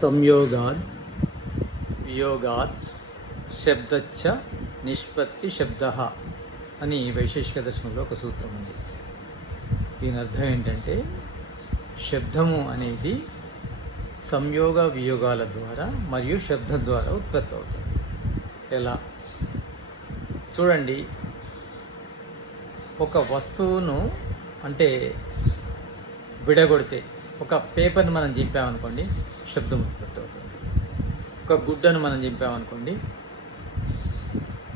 సంయోగాద్ వియోగాత్ శబ్దచ్చ నిష్పత్తి శబ్ద అని వైశేషిక దర్శనంలో ఒక సూత్రం ఉంది. దీని అర్థం ఏంటంటే శబ్దము అనేది సంయోగ వియోగాల ద్వారా మరియు శబ్దం ద్వారా ఉత్పత్తి అవుతుంది. ఎలా? చూడండి. ఒక వస్తువును అంటే విడగొడితే ఒక పేపర్ని మనం చింపామనుకోండి శబ్దం ఉత్పత్తి అవుతుంది ఒక గుడ్డను మనం చింపామనుకోండి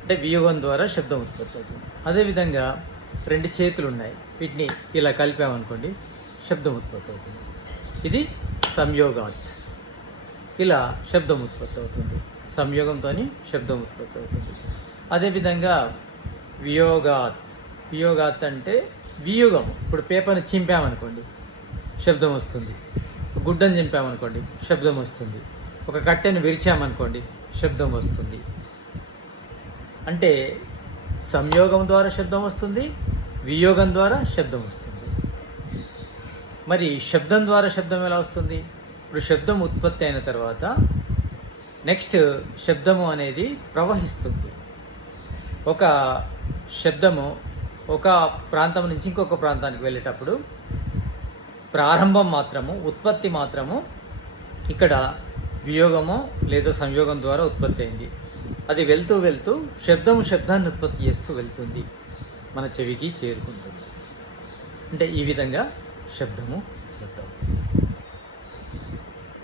అంటే వియోగం ద్వారా శబ్దం ఉత్పత్తి అవుతుంది అదేవిధంగా రెండు చేతులు ఉన్నాయి వీటిని ఇలా కలిపామనుకోండి శబ్దం ఉత్పత్తి అవుతుంది ఇది సంయోగాత్. ఇలా శబ్దం ఉత్పత్తి అవుతుంది సంయోగంతో శబ్దం ఉత్పత్తి అవుతుంది అదేవిధంగా వియోగాత్. వియోగాత్ అంటే వియోగం ఇప్పుడు పేపర్ని చింపామనుకోండి శబ్దం వస్తుంది. గుడ్డను చింపామనుకోండి శబ్దం వస్తుంది. ఒక కట్టెను విరిచామనుకోండి శబ్దం వస్తుంది. అంటే సంయోగం ద్వారా శబ్దం వస్తుంది వియోగం ద్వారా శబ్దం వస్తుంది. మరి శబ్దం ద్వారా శబ్దం ఎలా వస్తుంది? ఇప్పుడు శబ్దం ఉత్పత్తి అయిన తర్వాత నెక్స్ట్ శబ్దము అనేది ప్రవహిస్తుంది. ఒక శబ్దము ఒక ప్రాంతం నుంచి ఇంకొక ప్రాంతానికి వెళ్ళేటప్పుడు ప్రారంభం మాత్రము ఉత్పత్తి మాత్రము ఇక్కడ వియోగము లేదా సంయోగం ద్వారా ఉత్పత్తి అయింది. అది వెళ్తూ వెళ్తూ శబ్దము శబ్దాన్ని ఉత్పత్తి చేస్తూ వెళ్తుంది. మన చెవికి చేరుకుంటుంది. అంటే ఈ విధంగా శబ్దము ఉత్పత్తి అవుతుంది.